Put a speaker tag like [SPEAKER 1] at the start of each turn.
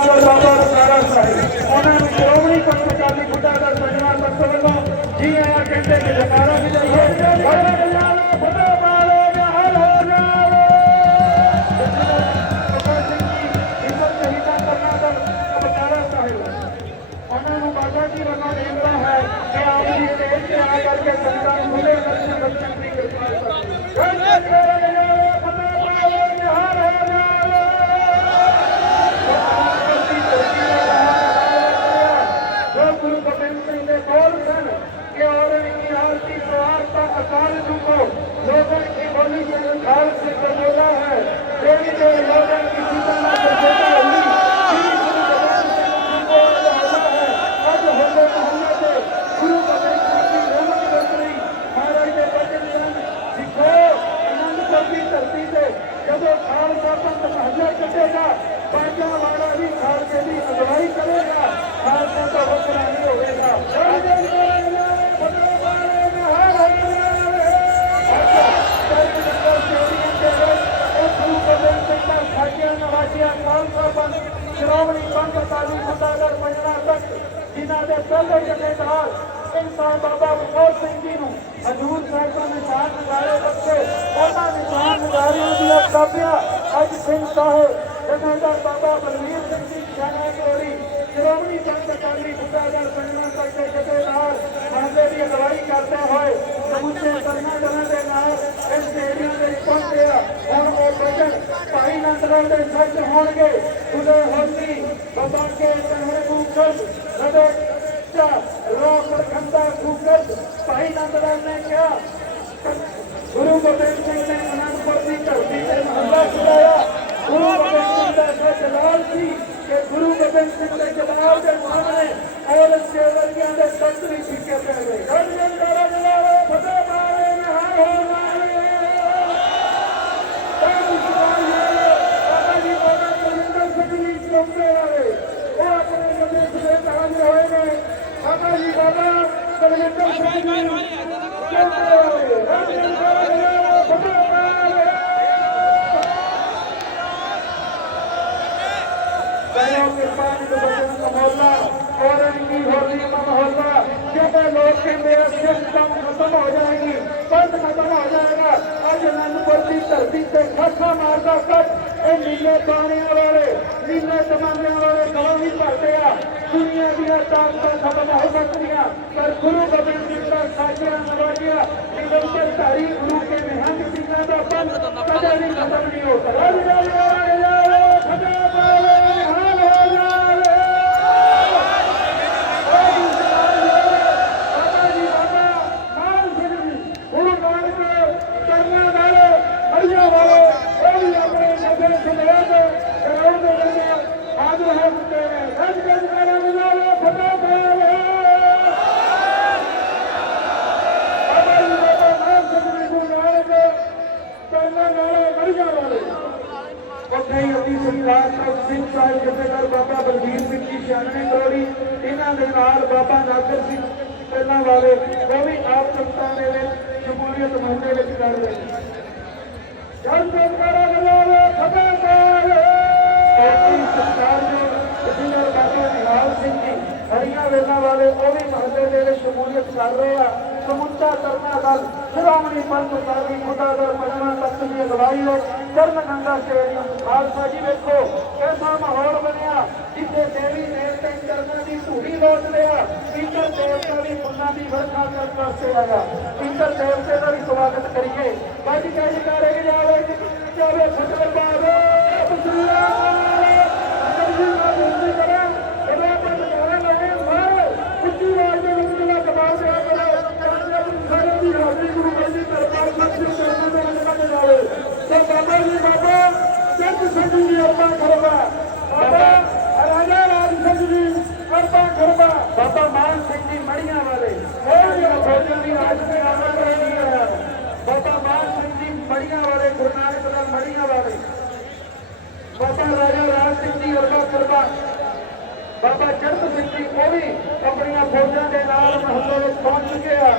[SPEAKER 1] ਬਾਬਾ ਬਕਾਲਾ ਸਾਹਿਬ ਉਹਨਾਂ ਨੂੰ ਸ਼੍ਰੋਮਣੀ ਪੰਥ ਅਕਾਲੀ ਬੁੱਢਾ ਦਾ ਸਜਣਾ ਪੰਥ ਵੱਲੋਂ ਜੀ ਆਇਆਂ ਕਹਿੰਦੇ ਕਿ ਜਕਾਰਾ ਵੀ ਜਾਈਏ ਬਾਬਾ ਜੀ ਵੱਲੋਂ ਨਿਮਰਾ ਹੈ ਕਿ ਆਪ ਜੀ ਸਟੇਜ ਤੇ ਆ ਕਰਕੇ ਸੰਗਤਾਂ ਨੂੰ ਖੁੱਲੇ ਦਰਸ਼ਨ ਬਖਸ਼ਣ ਦੀ Vai, vai, vai. ਸਾਜਿਆ ਖਾਲਸਾ ਪੰਥ ਸ਼੍ਰੋਮਣੀ ਪੰਥ ਅਕਾਲੀ ਸਦਾਗਰ ਪੰਜਣਾ ਤੱਕ ਜਿਨ੍ਹਾਂ ਦੇ ਪਹਿਲੇ ਜਥੇਦਾਰ ਇਨਸਾਨ ਬਾਬਾ ਬਖੌਰ ਸਿੰਘ ਜੀ ਨੂੰ ਹਜੂਰ ਸਾਹਿਬ ਤੋਂ ਨਿਸ਼ਾਨ ਨਗਾਰੇ ਬੱਚੇ, ਉਹਨਾਂ ਨਿਸ਼ਾਨ ਨਗਾਰਿਆਂ ਦੀਆਂ ਕਾਪੀਆਂ ਅੱਜ ਸਿੰਘ ਸਾਹਿਬ ਜਥੇਦਾਰ ਬਾਬਾ ਬਲਵੀਰ ਸਿੰਘ ਜੀ ਸ਼ਾਨਾ ਗੋਰੀ ਸ਼੍ਰੋਮਣੀ ਪੰਥ ਅਕਾਲੀ ਸਦਾਗਰ ਪੰਜਣਾ ਤੱਕ ਦੇ ਜਥੇਦਾਰ ਮਾਦੇ ਦੀ ਅਗਵਾਈ ਕਰਦੇ ਹੋਏ ਸਮੁੱਚੇ ਕਰਨਾ ਜਨਾਂ ਦੇ ਨਾਲ ਇਸ ਏਰੀਆ ਦੇ ਵਿੱਚ ਪਹੁੰਚੇ ਆ ਹੁਣ ਉਹ ਭਜਨ ਭਾਈ ਦੇ ਸੱਚ ਹੋਣਗੇ ਉਹਦੇ ਹੋਲੀ ਬਾਬਾ ਕੇ ਤਹਰੇ ਮੁਖਲ ਰਦੇ ਚਾ ਰੋਕ ਖੰਦਾ ਖੂਕਤ ਭਾਈ ਨੰਦਲਾਲ ਨੇ ਕਿਹਾ, ਗੁਰੂ ਗੋਬਿੰਦ ਸਿੰਘ ਨੇ ਅਨੰਦਪੁਰ ਦੀ ਧਰਤੀ ਤੇ ਮਹੱਲਾ ਚਲਾਇਆ ਗੁਰੂ ਗੋਬਿੰਦ ਸਿੰਘ ਦਾ ਜਲਾਲ ਸੀ ਕਿ ਗੁਰੂ ਗੋਬਿੰਦ ਸਿੰਘ ਦੇ ਜਲਾਲ ਦੇ ਸਾਹਮਣੇ ਔਰਤ ਦੇ ਬਾਬਾ ਜੀ ਬਾਬਾ ਕਲਿੰਦਰ ਸਿੰਘ ਜੀ ਚੌਂਕੇ ਵਾਲੇ ਗੜ ਗੜ ਕਰਾ ਜਲਾਵੇ ਫਤਿਹ ਮਾਰੇ ਕਰਿਓ ਕਿਰਪਾ ਜੀ ਦੇ ਬਚਨ ਦਾ ਮਹੱਲਾ ਦੁਨੀਆ ਦੀਆਂ ਤਾਕਤਾਂ ਖਤਮ ਹੋ ਸਕਦੀਆਂ, ਪਰ ਗੁਰੂ ਗੋਬਿੰਦ ਸਿੰਘ ਦਾ ਸਾਜਿਆ ਨਵਾਜਿਆ ਨਿਰੰਤਰ ਧਾਰੀ ਗੁਰੂ ਕੇ ਨਿਹੰਗ ਸਿੰਘਾਂ ਦਾ ਪੰਥ ਕਦੇ ਵੀ ਖਤਮ ਨਹੀਂ ਹੋ ਸਕਦਾ ਰਾਜ ਰਾਜ ਰਾਜ ਖਦਾ ਪਾਵੇ ਹਾਲ ਹੋ ਜਾਵੇ ਬਾਬਾ ਜੀ ਬਾਬਾ ਮਾਨ ਸਿੰਘ ਜੀ ਗੁਰੂ ਨਾਨਕ ਕਰਨਾ ਵਾਲੇ ਹਰੀਆ ਵਾਲੇ ਉਹ ਵੀ ਆਪਣੇ ਨਗਰ ਸਮੇਤ ਕਰਾਉਂਦੇ ਨੇ ਹਾਜ਼ਰ ਹੋ ਚੁੱਕੇ ਨੇ ਗੱਜ ਗੱਜ ਕਰਾਂਗੇ ਨਾਲੇ ਫਤਿਹ ਪਾਵੇ ਬਾਬਾ ਜੀ ਬਾਬਾ ਮਾਨ ਸਿੰਘ ਜੀ ਗੁਰੂ ਨਾਨਕ ਕਰਨਾ ਵਾਲੇ ਹਰੀਆ ਵਾਲੇ ਉੱਥੇ ਹੀ ਅਤੀ ਸਰਦਾਰ ਸਾਹਿਬ ਸਿੰਘ ਸਾਹਿਬ ਬਾਬਾ ਬਲਬੀਰ ਸਿੰਘ ਜੀ ਛਿਆਨਵੇਂ ਕਰੋੜੀ ਇਹਨਾਂ ਦੇ ਨਾਲ ਬਾਬਾ ਨਾਗਰ ਸਿੰਘ ਪਹਿਲਾਂ ਵਾਲੇ, ਉਹ ਵੀ ਆਪ ਸੰਤਾਂ ਦੇ ਵਿੱਚ, ਸ਼ਮੂਲੀਅਤ ਮਹੱਲੇ ਵਿੱਚ ਕਰ ਰਹੇ ਜਨ ਜਨਕਾਰਾ ਗਲਾਵੇ ਫਤਿਹ ਪਾਵੇ ਅਤੀ ਸਰਦਾਰ ਜੋ ਬਾਬਾ ਨਿਹਾਲ ਸਿੰਘ ਜੀ, ਹਰੀਆਂ ਵੇਲਾਂ ਵਾਲੇ, ਉਹ ਵੀ ਮਹੱਲੇ ਦੇ ਵਿੱਚ ਸ਼ਮੂਲੀਅਤ ਕਰ ਰਹੇ ਆ। ਸਮੁੱਚਾ ਕਰਨਾ ਦਲ ਸ਼੍ਰੋਮਣੀ ਪੰਥ ਅਕਾਲੀ ਖੁਦਾ ਦਰ ਪੰਜਵਾਂ ਤਖਤ ਦੀ ਅਗਵਾਈ ਵਿੱਚ ਚਰਨ ਗੰਗਾ ਸਟੇਡੀਅਮ ਖਾਲਸਾ ਜੀ ਵੇਖੋ ਕਿਹਦਾ ਮਾਹੌਲ ਬਣਿਆ। ਜਿੱਥੇ ਦੇਵੀ ਦੇਵਤੇ ਚਰਨਾਂ ਦੀ ਧੂੜੀ ਲੋਟ ਲਿਆ ਇੰਦਰ ਦੇਵਤਾ ਵੀ ਫੁੱਲਾਂ ਦੀ ਵਰਖਾ ਕਰਨ ਵਾਸਤੇ ਆਇਆ। ਇੰਦਰ ਦੇਵਤੇ ਦਾ ਵੀ ਸਵਾਗਤ ਕਰੀਏ। ਵੱਜ ਕੇ ਜਾਵੇ ਜਾਵੇ ਫੁੱਟਰ ਬਸੂਰਾ ਅੰਦਰ ਜੀ ਦਾ ਬੇਨਤੀ ਕਰਾਂ ਇਹਦਾ ਪੰਜ ਗਾਣਾ ਲਵੇ ਮਾਰੋ ਉੱਚੀ ਆਵਾਜ਼ ਦੇ ਵਿੱਚ ਜਿਹੜਾ ਕਮਾਲ ਦੇ ਕਰੋ ਸਾਰੇ ਦੀ ਹਾਜ਼ਰੀ ਗੁਰੂ ਗ੍ਰੰਥ ਜੀ ਦਰਬਾਰ ਸਾਹਿਬ ਦੇ ਚਰਨਾਂ ਦੇ ਵਿੱਚ ਲੱਗ ਜਾਵੇ ਤੇ ਬਾਬਾ ਜੀ ਬਾਬਾ ਜੱਟ ਸਿੰਘ ਜੀ ਅੱਪਾ ਖਰਬਾ ਬਾਬਾ, ਰਾਜਾ ਰਾਜ ਸਿੰਘ ਜੀ ਅੱਪਾ ਖਰਬਾ ਬਾਬਾ ਮਾਨ ਸਿੰਘ ਜੀ ਮੜੀਆਂ ਵਾਲੇ। ਉਹ ਫੌਜਾਂ ਦੀ ਰਾਜ ਦੇ ਆਵਾਜ਼ ਰਹੀ ਹੈ ਬਾਬਾ ਮਾਨ ਸਿੰਘ ਜੀ ਮੜੀਆਂ ਵਾਲੇ, ਗੁਰੂ ਨਾਨਕ ਦਾ ਮੜੀਆਂ ਵਾਲੇ। ਬਾਬਾ ਰਾਜਾ ਰਾਜ ਸਿੰਘ ਜੀ ਅੱਪਾ ਖਰਬਾ ਬਾਬਾ ਚਰਤ ਸਿੰਘ ਜੀ, ਉਹ ਵੀ ਆਪਣੀਆਂ ਫੌਜਾਂ ਦੇ ਨਾਲ ਮਹੱਲੇ ਵਿੱਚ ਪਹੁੰਚ ਚੁੱਕੇ ਆ।